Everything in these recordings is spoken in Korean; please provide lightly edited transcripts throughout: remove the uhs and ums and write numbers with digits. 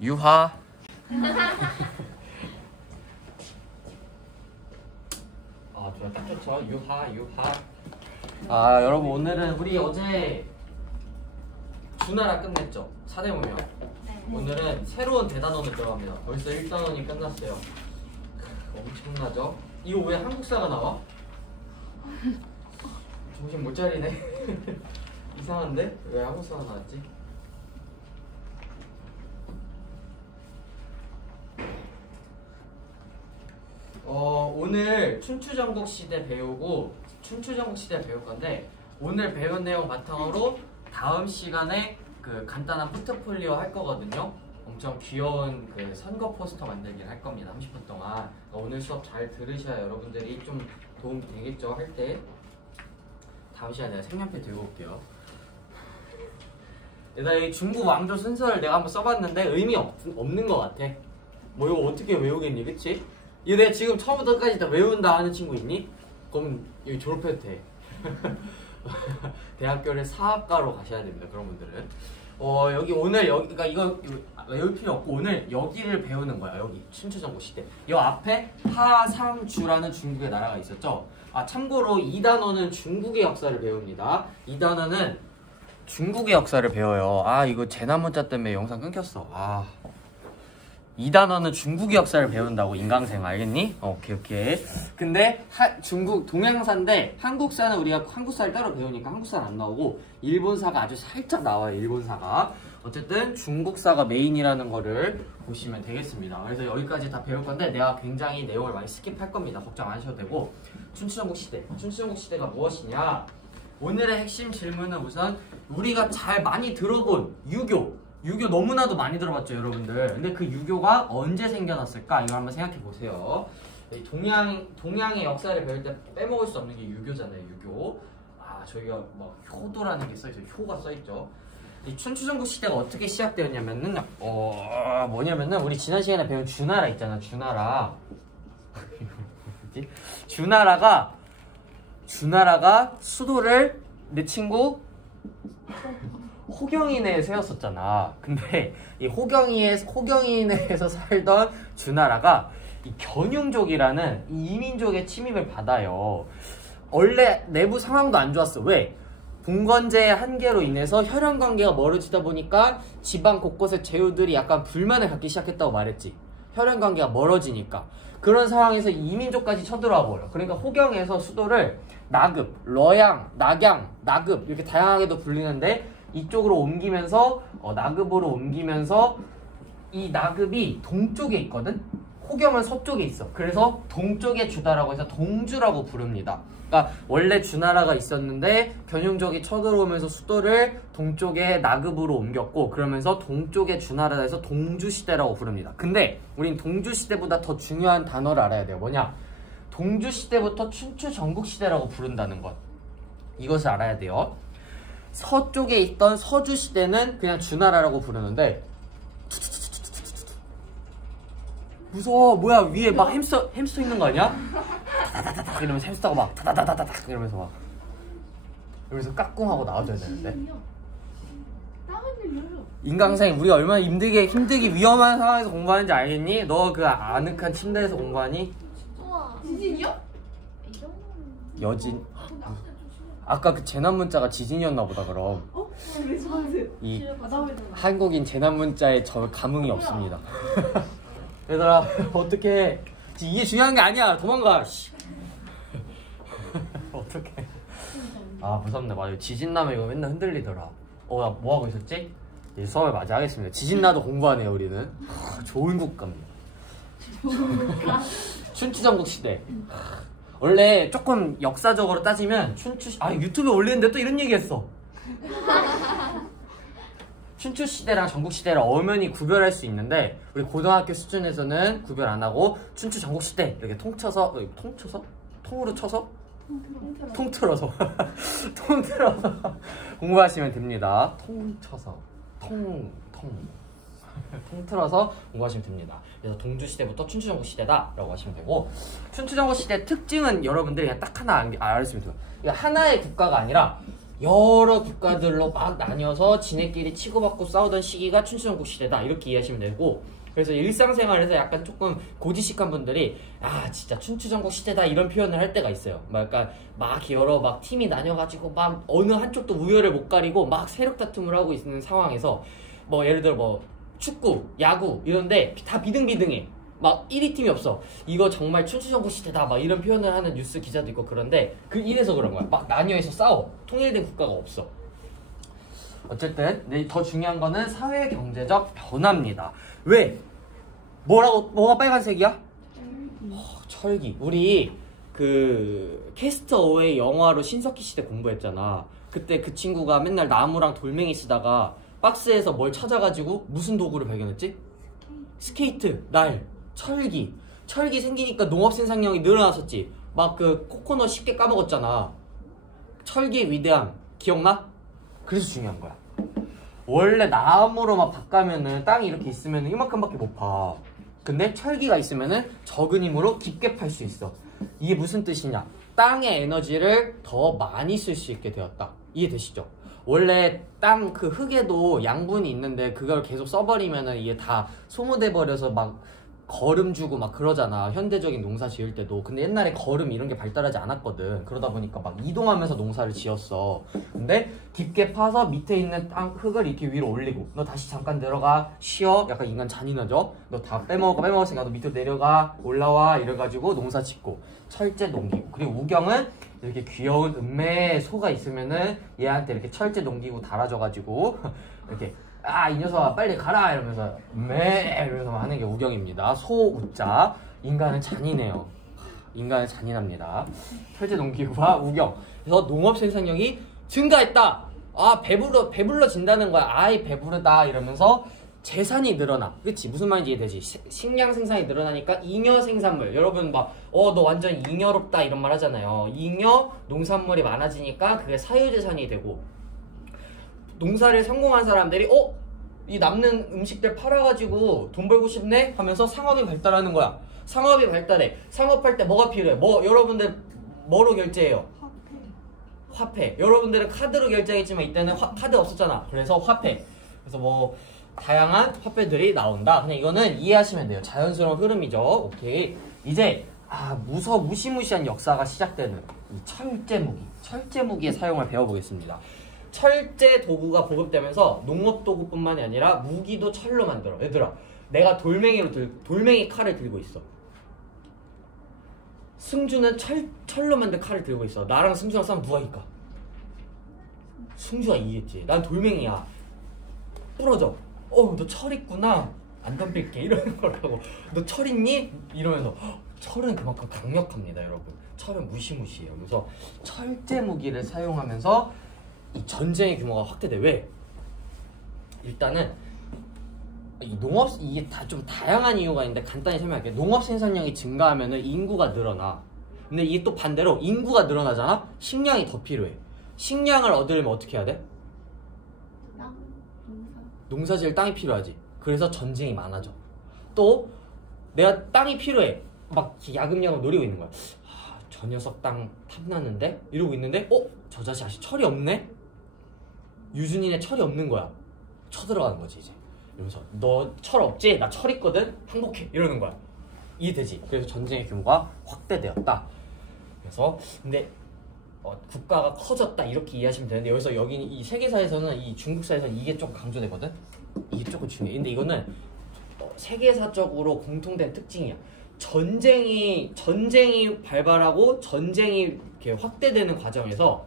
유하. 아, 좋아, 딱 좋죠. 유하. 아, 여러분 오늘은 우리 어제 주나라 끝냈죠? 4대5명. 네. 오늘은 새로운 대단원을 들어갑니다. 벌써 1단원이 끝났어요. 엄청나죠? 이거 왜 한국사가 나와? 정신 못 차리네. 이상한데? 왜 한국사가 나왔지? 오늘 춘추전국시대 배우고 춘추전국시대 배울 건데 오늘 배운 내용 바탕으로 다음 시간에 그 간단한 포트폴리오 할 거거든요. 엄청 귀여운 그 선거 포스터 만들기를 할 겁니다. 30분 동안. 오늘 수업 잘 들으셔야 여러분들이 좀 도움이 되겠죠? 할 때. 다음 시간에 내가 색연필 들고 올게요. 일단 이 중국 왕조 순서를 내가 한번 써봤는데 의미 없는 것 같아. 뭐 이거 어떻게 외우겠니, 그치? 이거 내가 지금 처음부터 끝까지 다 외운다 하는 친구 있니? 그럼 여기 졸업해도 돼. 대학교를 사학과로 가셔야 됩니다. 그런 분들은. 여기 오늘 그러니까 이거 외울 필요 없고 오늘 여기를 배우는 거야. 여기 춘추전국 시대. 이 앞에 하상주라는 중국의 나라가 있었죠. 아, 참고로 이 단어는 중국의 역사를 배웁니다. 이 단어는 중국의 역사를 배워요. 아, 이거 재난 문자 때문에 영상 끊겼어. 아, 이 단어는 중국의 역사를 배운다고. 인강생 알겠니? 오케이. 근데 중국 동양사인데 한국사는 우리가 한국사를 따로 배우니까 한국사는 안 나오고 일본사가 아주 살짝 나와요. 일본사가. 어쨌든 중국사가 메인이라는 거를 보시면 되겠습니다. 그래서 여기까지 다 배울 건데 내가 굉장히 내용을 많이 스킵할 겁니다. 걱정 안 하셔도 되고. 춘추전국 시대. 춘추전국 시대가 무엇이냐? 오늘의 핵심 질문은 우선 우리가 잘 많이 들어본 유교 너무나도 많이 들어봤죠, 여러분들. 근데 그 유교가 언제 생겨났을까? 이걸 한번 생각해 보세요. 동양의 역사를 배울 때 빼먹을 수 없는 게 유교잖아요, 유교. 아, 저희가 막 효도라는 게 써있어요. 효가 써있죠. 이 춘추전국 시대가 어떻게 시작되었냐면은, 뭐냐면은, 우리 지난 시간에 배운 주나라 있잖아, 주나라. 주나라가 수도를 내 친구 호경인에 세웠었잖아. 근데 이 호경인에서 살던 주나라가 이 견융족이라는 이 이민족의 침입을 받아요. 원래 내부 상황도 안 좋았어. 왜? 봉건제의 한계로 인해서 혈연 관계가 멀어지다 보니까 지방 곳곳의 제후들이 약간 불만을 갖기 시작했다고 말했지. 혈연 관계가 멀어지니까. 그런 상황에서 이민족까지 쳐들어와 버려. 그러니까 호경에서 수도를 나급, 러양, 낙양, 나급 이렇게 다양하게도 불리는데 이쪽으로 옮기면서 나급으로 옮기면서 이 나급이 동쪽에 있거든? 호경은 서쪽에 있어. 그래서 동쪽의 주다라고 해서 동주라고 부릅니다. 그러니까 원래 주나라가 있었는데 견융족이 쳐들어오면서 수도를 동쪽의 나급으로 옮겼고 그러면서 동쪽의 주나라에서 해서 동주시대라고 부릅니다. 근데 우린 동주시대보다 더 중요한 단어를 알아야 돼요. 뭐냐? 동주시대부터 춘추전국시대라고 부른다는 것. 이것을 알아야 돼요. 서쪽에 있던 서주시대는 그냥 주나라라고 부르는데 무서워. 뭐야, 위에 막 햄스터 있는 거 아니야? 다다다닥 이러면서 햄스터가 막 다다다다닥 이러면서 막 여기서 까꿍하고 나와줘야 되는데. 인강생 우리가 얼마나 힘들게 위험한 상황에서 공부하는지 알겠니? 너 그 아늑한 침대에서 공부하니? 지진이요? 여진. 아까 그 재난 문자가 지진이었나 보다. 그럼 왜 저한테? 이 한국인 재난 문자에 저 감흥이 없습니다. 얘들아, 어떡해. 이게 중요한 게 아니야. 도망가. 어떡해. 아, 무섭네. 맞아요. 지진 나면 이거 맨날 흔들리더라. 나 뭐 하고 있었지? 이제 수업을 맞이하겠습니다. 지진 나도 공부하네요, 우리는. 좋은 국가입니다. 춘추전국 시대. 원래 조금 역사적으로 따지면 유튜브에 올리는데 또 이런 얘기 했어. 춘추시대랑 전국시대를 엄연히 구별할 수 있는데 우리 고등학교 수준에서는 구별 안 하고 춘추전국시대 이렇게 통틀어서 공부하시면 됩니다. 통틀어서 공부하시면 됩니다. 그래서 동주시대부터 춘추전국시대다 라고 하시면 되고, 춘추전국시대 특징은 여러분들이 그냥 딱 하나 알았으면 돼요. 이거 하나의 국가가 아니라 여러 국가들로 막 나뉘어서 지네끼리 치고받고 싸우던 시기가 춘추전국 시대다 이렇게 이해하시면 되고 그래서 일상생활에서 약간 조금 고지식한 분들이 아 진짜 춘추전국 시대다 이런 표현을 할 때가 있어요. 막 약간 막 여러 막 팀이 나뉘어가지고 막 어느 한쪽도 우열을 못 가리고 막 세력 다툼을 하고 있는 상황에서 뭐 예를 들어 뭐 축구, 야구 이런데 다 비등비등해. 막 1위 팀이 없어. 이거 정말 춘추전국 시대다. 막 이런 표현을 하는 뉴스 기자도 있고 그런데 이래서 그런 거야. 막 나뉘어서 싸워. 통일된 국가가 없어. 어쨌든 더 중요한 거는 사회 경제적 변화입니다. 왜? 뭐가 빨간색이야? 철기. 우리 그 캐스터 어웨이 영화로 신석기 시대 공부했잖아. 그때 그 친구가 맨날 나무랑 돌멩이 쓰다가 박스에서 뭘 찾아가지고 무슨 도구를 발견했지? 스케이트, 날, 철기 생기니까 농업 생산량이 늘어났었지. 막 그 코코넛 쉽게 까먹었잖아. 철기의 위대함 기억나? 그래서 중요한 거야. 원래 나무로 막 닦으면은 땅이 이렇게 있으면 이만큼밖에 못 파. 근데 철기가 있으면은 적은 힘으로 깊게 팔 수 있어. 이게 무슨 뜻이냐? 땅의 에너지를 더 많이 쓸 수 있게 되었다. 이해되시죠? 원래 땅 그 흙에도 양분이 있는데 그걸 계속 써버리면은 이게 다 소모돼 버려서 막 거름 주고 막 그러잖아. 현대적인 농사 지을 때도. 근데 옛날에 거름 이런 게 발달하지 않았거든. 그러다 보니까 막 이동하면서 농사를 지었어. 근데 깊게 파서 밑에 있는 땅 흙을 이렇게 위로 올리고 너 다시 잠깐 내려가 쉬어. 약간 인간 잔인하죠? 너 다 빼먹었으니까 너 밑으로 내려가 올라와 이래가지고 농사 짓고 철제 농기구. 그리고 우경은 이렇게 귀여운 은매 소가 있으면은 얘한테 이렇게 철제 농기구 달아줘가지고 이렇게 이 녀석아 빨리 가라 이러면서 이러면서 하는 게 우경입니다. 소 우자. 인간은 잔인해요. 인간은 잔인합니다. 철제 농기구와 우경. 그래서 농업 생산량이 증가했다. 배불러진다는 거야. 아이 배부르다 이러면서 재산이 늘어나. 그치? 무슨 말인지 이해되지? 식량 생산이 늘어나니까 잉여 생산물. 여러분 막 너 완전 잉여롭다 이런 말 하잖아요. 잉여 농산물이 많아지니까 그게 사유재산이 되고 농사를 성공한 사람들이 이 남는 음식들 팔아가지고 돈 벌고 싶네? 하면서 상업이 발달하는 거야. 상업이 발달해. 상업할 때 뭐가 필요해? 여러분들 뭐로 결제해요? 화폐. 여러분들은 카드로 결제했지만 이때는 카드 없었잖아. 그래서 화폐. 그래서 다양한 화폐들이 나온다. 그냥 이거는 이해하시면 돼요. 자연스러운 흐름이죠. 오케이. 이제 무시무시한 역사가 시작되는 이 철제 무기의 사용을 배워보겠습니다. 철제 도구가 보급되면서 농업 도구뿐만이 아니라 무기도 철로 만들어. 얘들아, 내가 돌멩이 칼을 들고 있어. 승주는 철로 만든 칼을 들고 있어. 나랑 승주랑 싸우면 누가 이길까? 승주가 이기겠지. 난 돌멩이야. 부러져. 너 철 있구나. 안 덤빌게. 이러는 거라고. 너 철 있니? 이러면서 철은 그만큼 강력합니다, 여러분. 철은 무시무시해요. 그래서 철제 무기를 사용하면서 이 전쟁의 규모가 확대돼. 왜? 일단은 이게 다 좀 다양한 이유가 있는데 간단히 설명할게요. 농업 생산량이 증가하면은 인구가 늘어나. 근데 이게 또 반대로 인구가 늘어나잖아? 식량이 더 필요해. 식량을 얻으려면 어떻게 해야 돼? 농사 지을 땅이 필요하지. 그래서 전쟁이 많아져. 또 내가 땅이 필요해. 막 야금야금 노리고 있는 거야. 저 녀석 땅 탐나는데? 이러고 있는데 저 자식 아직 철이 없네? 유준이네 철이 없는 거야. 쳐들어가는 거지 이제. 이러면서 너 철 없지? 나 철 있거든? 항복해. 이러는 거야. 이해되지? 그래서 전쟁의 규모가 확대되었다. 그래서 근데 국가가 커졌다 이렇게 이해하시면 되는데 여기서 여기 이 세계사에서는 이 중국사에서는 이게 조금 강조되거든? 이게 조금 중요해. 근데 이거는 세계사적으로 공통된 특징이야. 전쟁이 발발하고 전쟁이 이렇게 확대되는 과정에서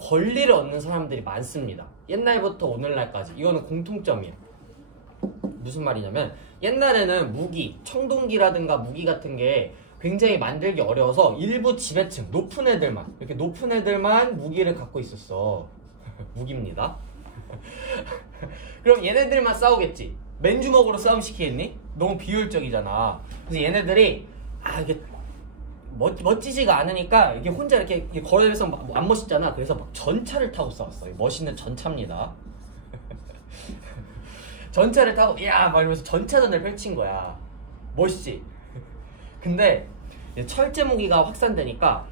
권리를 얻는 사람들이 많습니다. 옛날부터 오늘날까지. 이거는 공통점이에요. 무슨 말이냐면 옛날에는 무기, 청동기라든가 무기 같은 게 굉장히 만들기 어려워서 일부 지배층, 높은 애들만 무기를 갖고 있었어. 무기입니다. 그럼 얘네들만 싸우겠지. 맨주먹으로 싸움 시키겠니? 너무 비효율적이잖아. 그래서 얘네들이 이게 멋지지가 않으니까 이게 혼자 이렇게 걸어다니면서 안 멋있잖아. 그래서 막 전차를 타고 싸웠어. 멋있는 전차입니다. 전차를 타고 막 이러면서 전차전을 펼친 거야. 멋있지? 근데 철제 무기가 확산되니까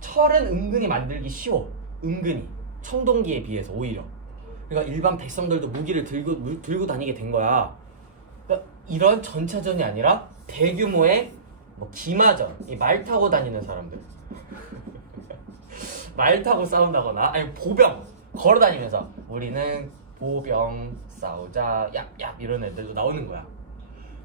철은 은근히 만들기 쉬워. 은근히 청동기에 비해서 오히려. 그러니까 일반 백성들도 무기를 들고 다니게 된 거야. 그러니까 이런 전차전이 아니라 대규모의 뭐 기마전, 이 말 타고 다니는 사람들, 말 타고 싸운다거나 아니 보병 걸어 다니면서 우리는 보병 싸우자 얍얍 이런 애들도 나오는 거야.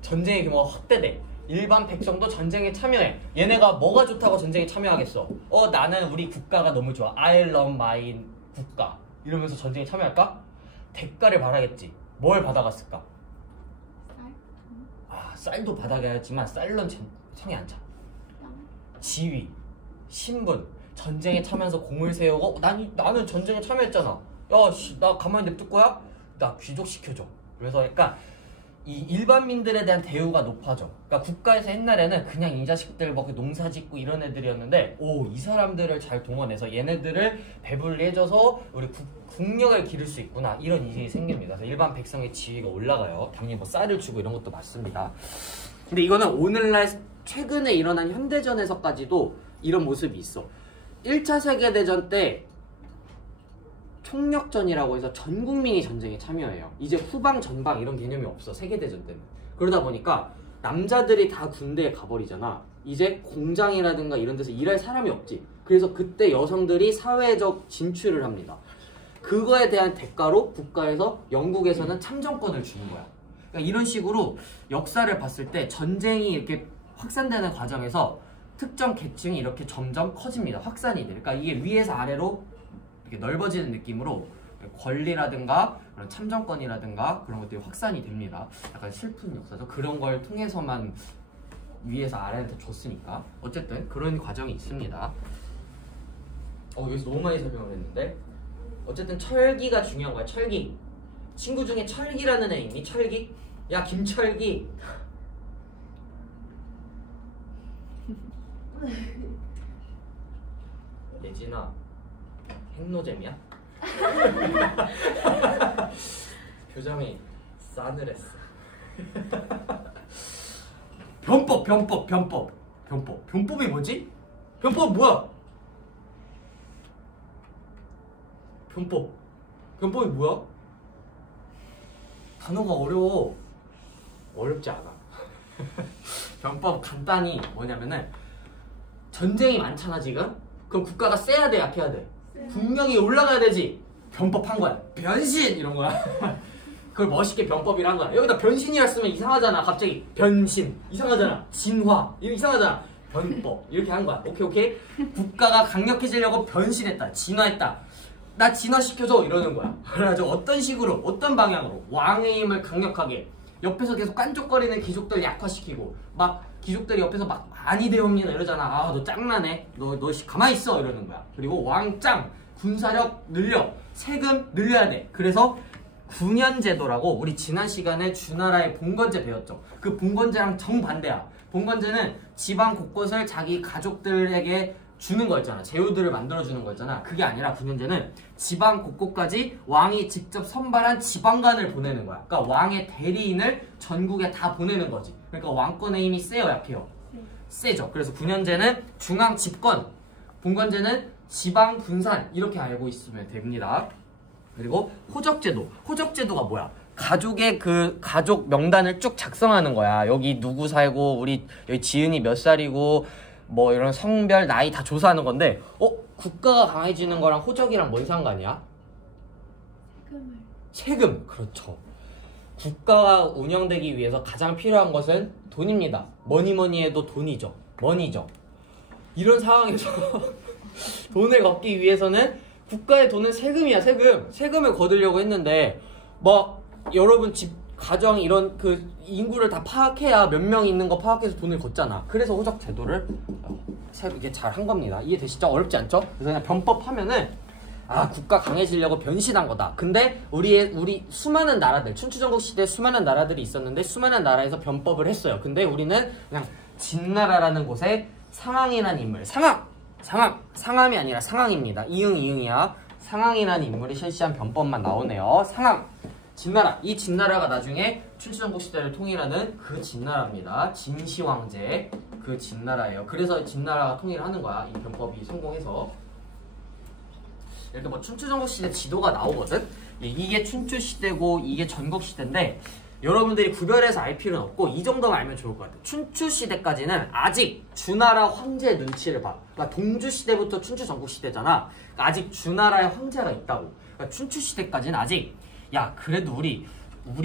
전쟁의 규모가 확대돼. 일반 백성도 전쟁에 참여해. 얘네가 뭐가 좋다고 전쟁에 참여하겠어? 나는 우리 국가가 너무 좋아. I love my 국가. 이러면서 전쟁에 참여할까? 대가를 바라겠지. 뭘 받아갔을까? 쌀도 받아가야지만 쌀은 성에 안 차. 지위, 신분, 전쟁에 참여해서 공을 세우고 나는 전쟁에 참여했잖아. 야, 나 가만히 냅둘 거야? 나 귀족 시켜줘. 그래서 약간 이 일반민들에 대한 대우가 높아져. 그러니까 국가에서 옛날에는 그냥 이 자식들 뭐 농사 짓고 이런 애들이었는데 이 사람들을 잘 동원해서 얘네들을 배불리해줘서 우리 국력을 기를 수 있구나 이런 인식이 생깁니다. 그래서 일반 백성의 지위가 올라가요. 당연히 뭐 쌀을 주고 이런 것도 맞습니다. 근데 이거는 오늘날 최근에 일어난 현대전에서까지도 이런 모습이 있어. 1차 세계대전 때 총력전이라고 해서 전 국민이 전쟁에 참여해요. 이제 후방 전방 이런 개념이 없어. 세계대전 때는. 그러다 보니까 남자들이 다 군대에 가버리잖아. 이제 공장이라든가 이런 데서 일할 사람이 없지. 그래서 그때 여성들이 사회적 진출을 합니다. 그거에 대한 대가로 국가에서 영국에서는 참정권을 주는 거야. 그러니까 이런 식으로 역사를 봤을 때 전쟁이 이렇게 확산되는 과정에서 특정 계층이 이렇게 점점 커집니다. 확산이 돼. 그러니까 이게 위에서 아래로 이렇게 넓어지는 느낌으로 권리라든가 그런 참정권이라든가 그런 것들이 확산이 됩니다. 약간 슬픈 역사죠. 그런 걸 통해서만 위에서 아래한테 줬으니까. 어쨌든 그런 과정이 있습니다. 여기서 너무 많이 설명을 했는데 어쨌든 철기가 중요한 거야. 철기. 친구 중에 철기라는 애 있니? 철기? 야 김철기. 예진아 핵노잼이야? 표정이 싸늘했어. 변법이 뭐지? 변법 뭐야? 변법이 뭐야? 단어가 어려워. 어렵지 않아. 변법 간단히 뭐냐면은 전쟁이 많잖아 지금. 그럼 국가가 세야 돼 약해야 돼? 국력이 올라가야 되지. 변법한 거야. 변신 이런 거야. 그걸 멋있게 변법이란 거야. 여기다 변신이라 쓰면 이상하잖아. 갑자기 변신 이상하잖아. 진화 이상하잖아. 변법 이렇게 한 거야. 오케이. 국가가 강력해지려고 변신했다. 진화했다. 나 진화시켜줘 이러는 거야. 그래가지고 어떤 식으로 어떤 방향으로 왕의 힘을 강력하게 옆에서 계속 깐족거리는 귀족들 약화시키고 막 귀족들이 옆에서 막 많이 배웁니다 이러잖아. 너 짱나네. 너 가만히 있어 이러는 거야. 그리고 왕짱 군사력 늘려 세금 늘려야 돼. 그래서 9년 제도라고 우리 지난 시간에 주나라의 봉건제 배웠죠. 그 봉건제랑 정반대야. 봉건제는 지방 곳곳을 자기 가족들에게 주는 거였잖아. 제후들을 만들어주는 거였잖아. 그게 아니라 9년제는 지방 곳곳까지 왕이 직접 선발한 지방관을 보내는 거야. 그러니까 왕의 대리인을 전국에 다 보내는 거지. 그러니까 왕권의 힘이 세요 약해요? 세죠. 그래서 9년제는 중앙 집권, 봉건제는 지방 분산 이렇게 알고 있으면 됩니다. 그리고 호적제도. 호적제도가 뭐야? 가족의 그 가족 명단을 쭉 작성하는 거야. 여기 누구 살고 우리 여기 지은이 몇 살이고 뭐 이런 성별 나이 다 조사하는 건데 국가가 강해지는 거랑 호적이랑 뭔 상관이야? 세금. 그렇죠. 국가가 운영되기 위해서 가장 필요한 것은 돈입니다. 뭐니 해도 돈이죠. 머니죠. 이런 상황에서 돈을 걷기 위해서는 국가의 돈은 세금이야. 세금을 거두려고 했는데 뭐 여러분 집 가정 이런 그 인구를 다 파악해야 몇 명 있는 거 파악해서 돈을 걷잖아. 그래서 호적 제도를 이게 잘 한 겁니다. 이해되시죠? 어렵지 않죠? 그래서 그냥 변법 하면은 국가 강해지려고 변신한 거다. 근데 우리 수많은 나라들, 춘추전국 시대에 수많은 나라들이 있었는데 수많은 나라에서 변법을 했어요. 근데 우리는 그냥 진나라라는 곳에 상황이라는 인물, 상함이 아니라 상황입니다. 이응이야. 상황이라는 인물이 실시한 변법만 나오네요. 상황. 진나라. 이 진나라가 나중에 춘추전국 시대를 통일하는 그 진나라입니다. 진시황제. 그 진나라예요. 그래서 진나라가 통일을 하는 거야. 이 변법이 성공해서. 이렇게 뭐 춘추전국시대 지도가 나오거든. 이게 춘추시대고 이게 전국시대인데 여러분들이 구별해서 알 필요는 없고 이 정도만 알면 좋을 것 같아요. 춘추시대까지는 아직 주나라 황제의 눈치를 봐. 그러니까 동주시대부터 춘추전국시대잖아. 그러니까 아직 주나라의 황제가 있다고. 그러니까 춘추시대까지는 아직 야 그래도 우리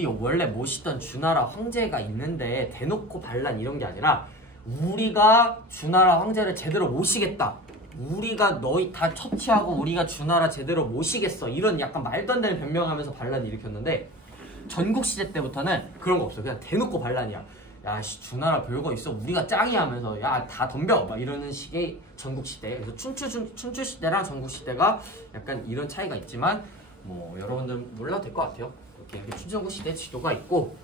원래 모시던 주나라 황제가 있는데 대놓고 반란 이런 게 아니라 우리가 주나라 황제를 제대로 모시겠다. 우리가 너희 다 처치하고 우리가 주나라 제대로 모시겠어. 이런 약간 말도 안 되는 변명하면서 반란을 일으켰는데 전국시대 때부터는 그런 거 없어. 그냥 대놓고 반란이야. 야, 주나라 별거 있어. 우리가 짱이야 하면서 야, 다 덤벼. 막 이러는 식의 전국시대. 그래서 춘추시대랑 전국시대가 약간 이런 차이가 있지만 뭐 여러분들 몰라도 될 것 같아요. 이렇게 춘추전국시대 지도가 있고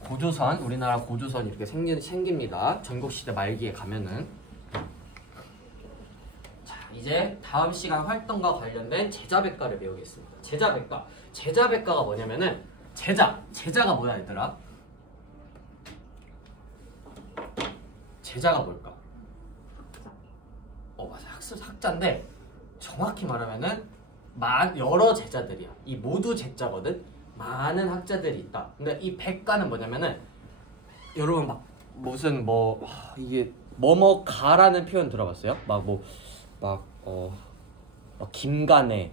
고조선, 우리나라 고조선 이렇게 생깁니다. 전국시대 말기에 가면은. 자, 이제 다음 시간 활동과 관련된 제자백과를 배우겠습니다. 제자백과가 뭐냐면은 제자가 뭐야 얘들아? 제자가 뭘까? 맞아, 학자인데 정확히 말하면은 여러 제자들이야. 이 모두 제자거든. 많은 학자들이 있다. 근데 이 백과는 뭐냐면은 여러분 막 무슨 이게 뭐가라는 표현 들어봤어요? 김간애.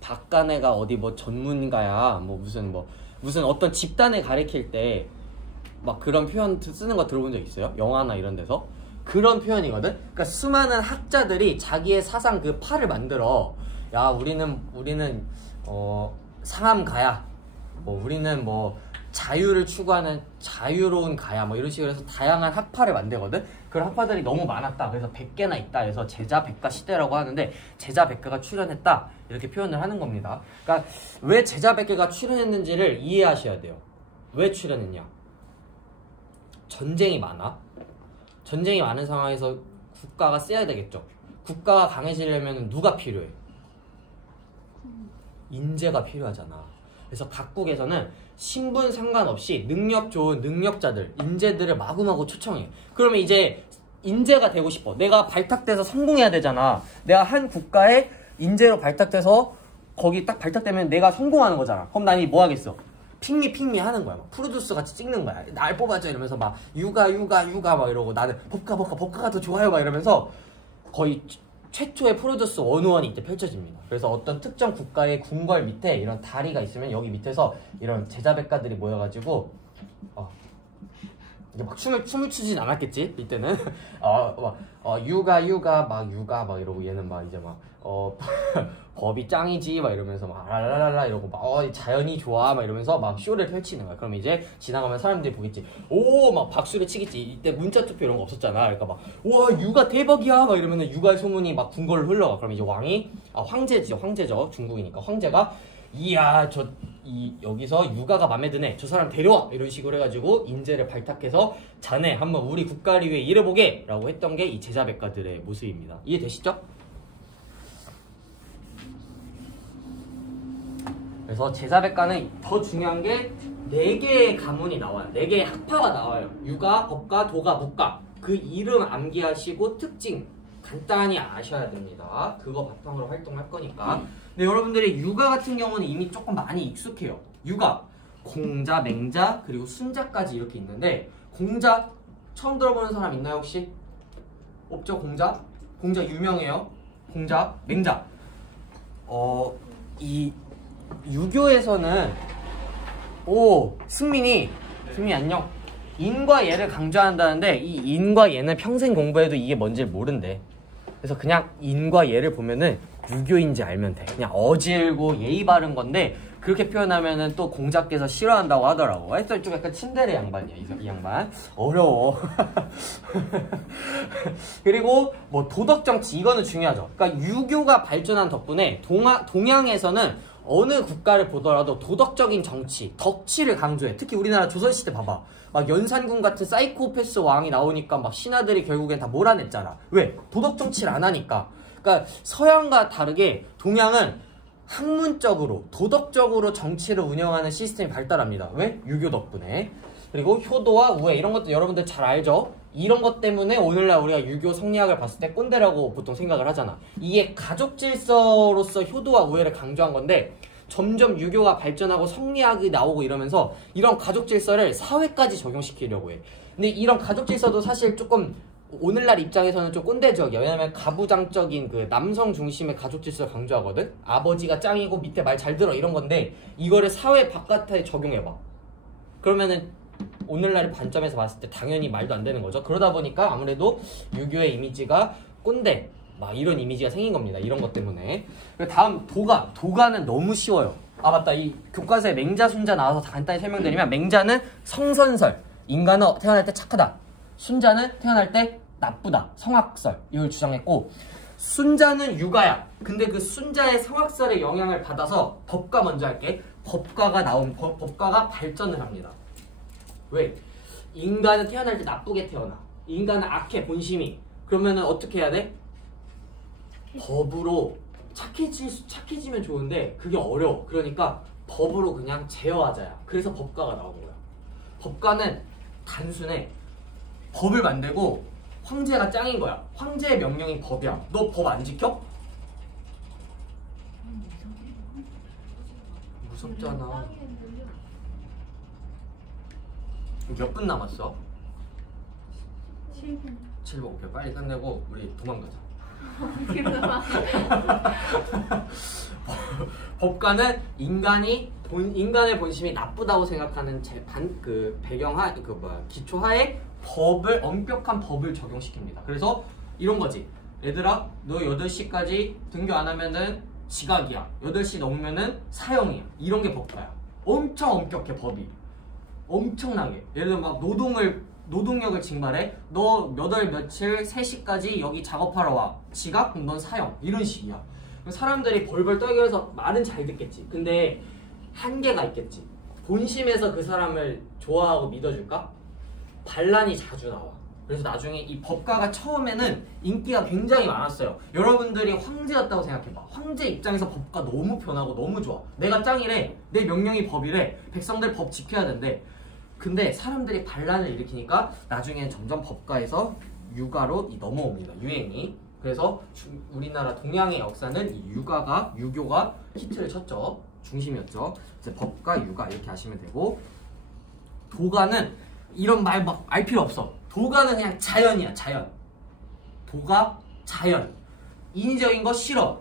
박간애가 어디 전문가야. 무슨 어떤 집단을 가리킬 때 막 그런 표현 쓰는 거 들어본 적 있어요? 영화나 이런 데서? 그런 표현이거든? 그러니까 수많은 학자들이 자기의 사상 그 파를 만들어. 야, 우리는 상암가야. 우리는 자유를 추구하는 자유로운 가야. 이런 식으로 해서 다양한 학파를 만들거든? 그런 학파들이 너무 많았다. 그래서 100개나 있다. 그래서 제자백과 시대라고 하는데 제자백과가 출현했다. 이렇게 표현을 하는 겁니다. 그러니까 왜 제자백과가 출현했는지를 이해하셔야 돼요. 왜 출현했냐? 전쟁이 많아. 전쟁이 많은 상황에서 국가가 세야 되겠죠. 국가가 강해지려면 누가 필요해? 인재가 필요하잖아. 그래서 각국에서는 신분 상관없이 능력 좋은 능력자들, 인재들을 마구마구 초청해. 그러면 이제 인재가 되고 싶어. 내가 발탁돼서 성공해야 되잖아. 내가 한 국가에 인재로 발탁돼서 거기 딱 발탁되면 내가 성공하는 거잖아. 그럼 난 뭐 하겠어? 핑미 하는 거야. 프로듀스 같이 찍는 거야. 날 뽑아줘 이러면서 막 육아 막 이러고 나는 법카가 더 좋아요 막 이러면서 거의 최초의 프로듀스 101이 이때 펼쳐집니다. 그래서 어떤 특정 국가의 궁궐 밑에 이런 다리가 있으면 여기 밑에서 이런 제자백과들이 모여가지고 이제 막 춤을 추진 않았겠지 이때는. 육아 막 이러고 얘는 막 이제 막 법이 짱이지 막 이러면서 막 랄랄랄라 이러고 막 자연이 좋아 막 이러면서 막 쇼를 펼치는 거야. 그럼 이제 지나가면 사람들이 보겠지. 오 막 박수를 치겠지. 이때 문자 투표 이런 거 없었잖아. 그러니까 막 와 육아 대박이야 막 이러면은 육아의 소문이 막 궁궐을 흘러가. 그럼 이제 왕이 황제죠. 중국이니까 황제가 이야 여기서 육아가 맘에 드네. 저 사람 데려와 이런 식으로 해가지고 인재를 발탁해서 자네 한번 우리 국가를 위해 일해보게 라고 했던 게 이 제자백과들의 모습입니다. 이해되시죠? 그래서 제자백과는 더 중요한 게 4개의 가문이 나와요. 4개의 학파가 나와요. 유가, 법가, 도가, 묵가. 그 이름 암기하시고 특징 간단히 아셔야 됩니다. 그거 바탕으로 활동할 거니까. 근데 여러분들이 유가 같은 경우는 이미 조금 많이 익숙해요. 유가, 공자, 맹자, 그리고 순자까지 이렇게 있는데 공자 처음 들어보는 사람 있나요 혹시? 없죠? 공자 유명해요. 공자, 맹자. 이 유교에서는 승민이 안녕. 인과 예를 강조한다는데 이 인과 예는 평생 공부해도 이게 뭔지를 모른대. 그래서 그냥 인과 예를 보면은 유교인지 알면 돼. 그냥 어질고 예의 바른 건데 그렇게 표현하면은 또 공자께서 싫어한다고 하더라고. 하여튼 좀 약간 친데레 양반이야 이 양반. 어려워. 그리고 도덕 정치 이거는 중요하죠. 그러니까 유교가 발전한 덕분에 동양에서는 어느 국가를 보더라도 도덕적인 정치, 덕치를 강조해. 특히 우리나라 조선시대 봐봐. 막 연산군 같은 사이코패스 왕이 나오니까 막 신하들이 결국엔 다 몰아냈잖아. 왜? 도덕 정치를 안 하니까. 그러니까 서양과 다르게 동양은 학문적으로, 도덕적으로 정치를 운영하는 시스템이 발달합니다. 왜? 유교 덕분에. 그리고 효도와 우애 이런 것도 여러분들 잘 알죠? 이런 것 때문에 오늘날 우리가 유교 성리학을 봤을 때 꼰대라고 보통 생각을 하잖아. 이게 가족 질서로서 효도와 우애를 강조한 건데 점점 유교가 발전하고 성리학이 나오고 이러면서 이런 가족 질서를 사회까지 적용시키려고 해. 근데 이런 가족 질서도 사실 조금 오늘날 입장에서는 좀 꼰대적이야. 왜냐면 가부장적인 그 남성 중심의 가족 질서를 강조하거든. 아버지가 짱이고 밑에 말 잘 들어 이런 건데 이거를 사회 바깥에 적용해봐. 그러면은 오늘날의 관점에서 봤을 때 당연히 말도 안 되는 거죠. 그러다 보니까 아무래도 유교의 이미지가 꼰대 막 이런 이미지가 생긴 겁니다. 이런 것 때문에. 다음 도가. 도가는 너무 쉬워요. 아 맞다. 이 교과서에 맹자 순자 나와서 간단히 설명드리면 맹자는 성선설. 인간은 태어날 때 착하다. 순자는 태어날 때 나쁘다. 성악설. 이걸 주장했고 순자는 육아야. 근데 그 순자의 성악설의 영향을 받아서 법가 먼저 할게. 법가가 발전을 합니다. 왜? 인간은 태어날 때 나쁘게 태어나. 인간은 악해 본심이. 그러면은 어떻게 해야 돼? 법으로 착해지면 좋은데 그게 어려워. 그러니까 법으로 그냥 제어하자야. 그래서 법가가 나오는 거야. 법가는 단순해. 법을 만들고 황제가 짱인 거야. 황제의 명령이 법이야. 너 법 안 지켜? 무섭잖아. 몇 분 남았어? 7분. 7분. 오케이. 빨리 끝내고 우리 도망가자. 법가는 인간의 본심이 나쁘다고 생각하는 기초하에 엄격한 법을 적용시킵니다. 그래서 이런 거지. 얘들아, 너 8시까지 등교 안 하면은 지각이야. 8시 넘으면은 사형이야. 이런 게 법가야. 엄청 엄격해, 법이. 엄청나게. 예를 들어 막 노동력을 징발해. 너 몇 월 며칠 3시까지 여기 작업하러 와. 지각? 그럼 넌 사형. 이런 식이야. 사람들이 벌벌 떨면서 말은 잘 듣겠지. 근데 한계가 있겠지. 본심에서 그 사람을 좋아하고 믿어줄까? 반란이 자주 나와. 그래서 나중에 이 법가가 처음에는 인기가 굉장히 많았어요. 여러분들이 황제였다고 생각해봐. 황제 입장에서 법가 너무 편하고 너무 좋아. 내가 짱이래. 내 명령이 법이래. 백성들 법 지켜야 된대. 근데 사람들이 반란을 일으키니까 나중에 점점 법가에서 유가로 넘어옵니다. 유행이. 그래서 우리나라 동양의 역사는 이 유교가 히트를 쳤죠. 중심이었죠. 이제 법가, 유가 이렇게 하시면 되고, 도가는 이런 말 막 알 필요 없어. 도가는 그냥 자연이야. 자연. 도가 자연. 인위적인 거 싫어.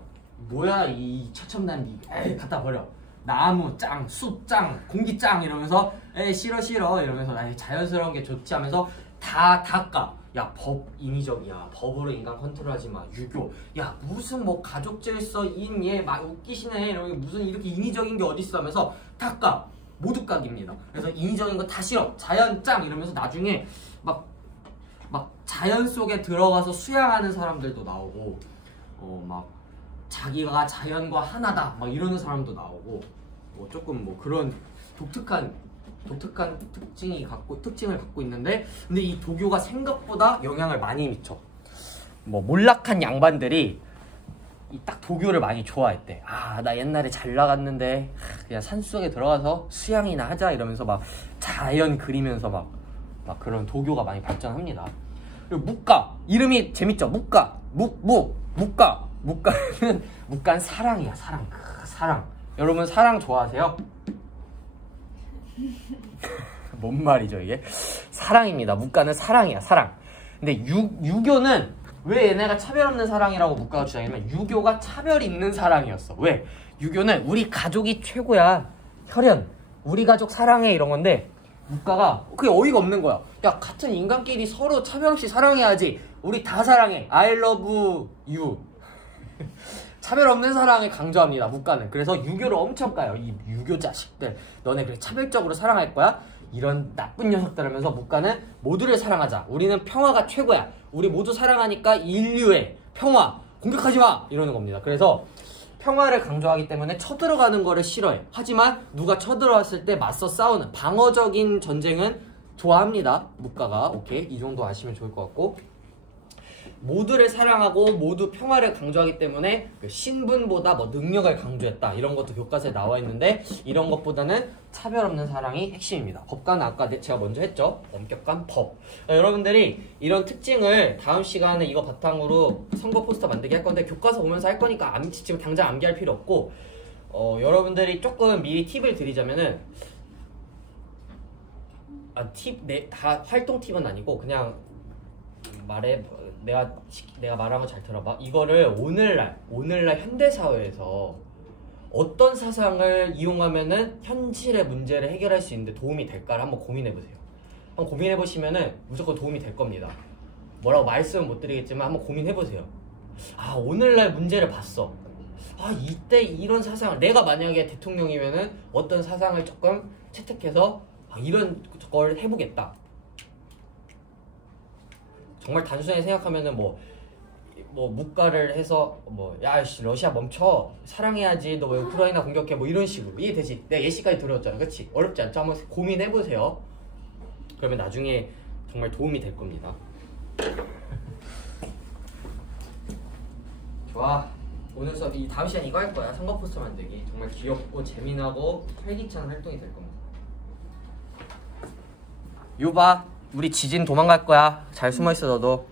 뭐야 이 처첨단비. 에이 갖다 버려. 나무 짱, 숲 짱, 공기 짱 이러면서 에이 싫어 이러면서 자연스러운 게 좋지 하면서 다 까. 야, 법 인위적이야. 법으로 인간 컨트롤하지 마. 유교. 야, 무슨 뭐 가족 질서 인예 막 웃기시네. 이러면 무슨 이렇게 인위적인 게 어딨어 하면서 다 까. 모두 깍입니다. 그래서 인위적인 거 다 싫어. 자연 짱 이러면서 나중에 막 자연 속에 들어가서 수양하는 사람들도 나오고 막 자기가 자연과 하나다 막 이러는 사람도 나오고 조금 그런 독특한 특징을 갖고 있는데, 근데 이 도교가 생각보다 영향을 많이 미쳐. 몰락한 양반들이 딱 도교를 많이 좋아했대. 아, 나 옛날에 잘 나갔는데 그냥 산속에 들어가서 수양이나 하자 이러면서 막 자연 그리면서 막 그런 도교가 많이 발전합니다. 그리고 묵가. 이름이 재밌죠? 묵가. 묵가는 사랑이야. 사랑. 여러분 사랑 좋아하세요? 뭔 말이죠 이게? 사랑입니다. 묵가는 사랑이야. 사랑. 근데 유교는 왜 얘네가 차별 없는 사랑이라고 묵가가 주장했냐면 유교가 차별 있는 사랑이었어. 왜? 유교는 우리 가족이 최고야. 혈연. 우리 가족 사랑해 이런 건데 묵가가 그게 어이가 없는 거야. 야, 같은 인간끼리 서로 차별 없이 사랑해야지. 우리 다 사랑해. I love you. 차별 없는 사랑을 강조합니다. 묵가는. 그래서 유교를 엄청 까요. 이 유교 자식들. 너네 그래 차별적으로 사랑할 거야? 이런 나쁜 녀석들 하면서 묵가는 모두를 사랑하자. 우리는 평화가 최고야. 우리 모두 사랑하니까 인류의 평화. 공격하지 마! 이러는 겁니다. 그래서 평화를 강조하기 때문에 쳐들어가는 거를 싫어해. 하지만 누가 쳐들어왔을 때 맞서 싸우는 방어적인 전쟁은 좋아합니다. 묵가가. 오케이. 이 정도 아시면 좋을 것 같고. 모두를 사랑하고 모두 평화를 강조하기 때문에 그 신분보다 뭐 능력을 강조했다 이런 것도 교과서에 나와 있는데 이런 것보다는 차별 없는 사랑이 핵심입니다. 법관은 아까 제가 먼저 했죠. 엄격한 법. 여러분들이 이런 특징을 다음 시간에 이거 바탕으로 선거 포스터 만들기 할 건데 교과서 보면서 할 거니까 지금 당장 암기할 필요 없고 여러분들이 조금 미리 팁을 드리자면은 다 활동 팁은 아니고 그냥 내가 말한 거 잘 들어봐. 이거를 오늘날 현대 사회에서 어떤 사상을 이용하면은 현실의 문제를 해결할 수 있는데 도움이 될까를 한번 고민해 보세요. 한번 고민해 보시면은 무조건 도움이 될 겁니다. 뭐라고 말씀은 못 드리겠지만 한번 고민해 보세요. 아, 오늘날 문제를 봤어. 아, 이때 이런 사상을 내가 만약에 대통령이면은 어떤 사상을 조금 채택해서 이런 걸 해보겠다. 정말 단순하게 생각하면은 뭐 묵가를 해서 야 러시아 멈춰 사랑해야지 너 왜 우크라이나 공격해 뭐 이런 식으로 이해되지? 내가 예시까지 들었잖아, 그렇지? 어렵지 않죠? 한번 고민해보세요. 그러면 나중에 정말 도움이 될 겁니다. 좋아. 오늘 수업 이 다음 시간 이거 할 거야. 선거 포스터 만들기. 정말 귀엽고 재미나고 활기찬 활동이 될 겁니다. 요봐, 우리 지진 도망갈 거야. 잘 숨어 있어 너도.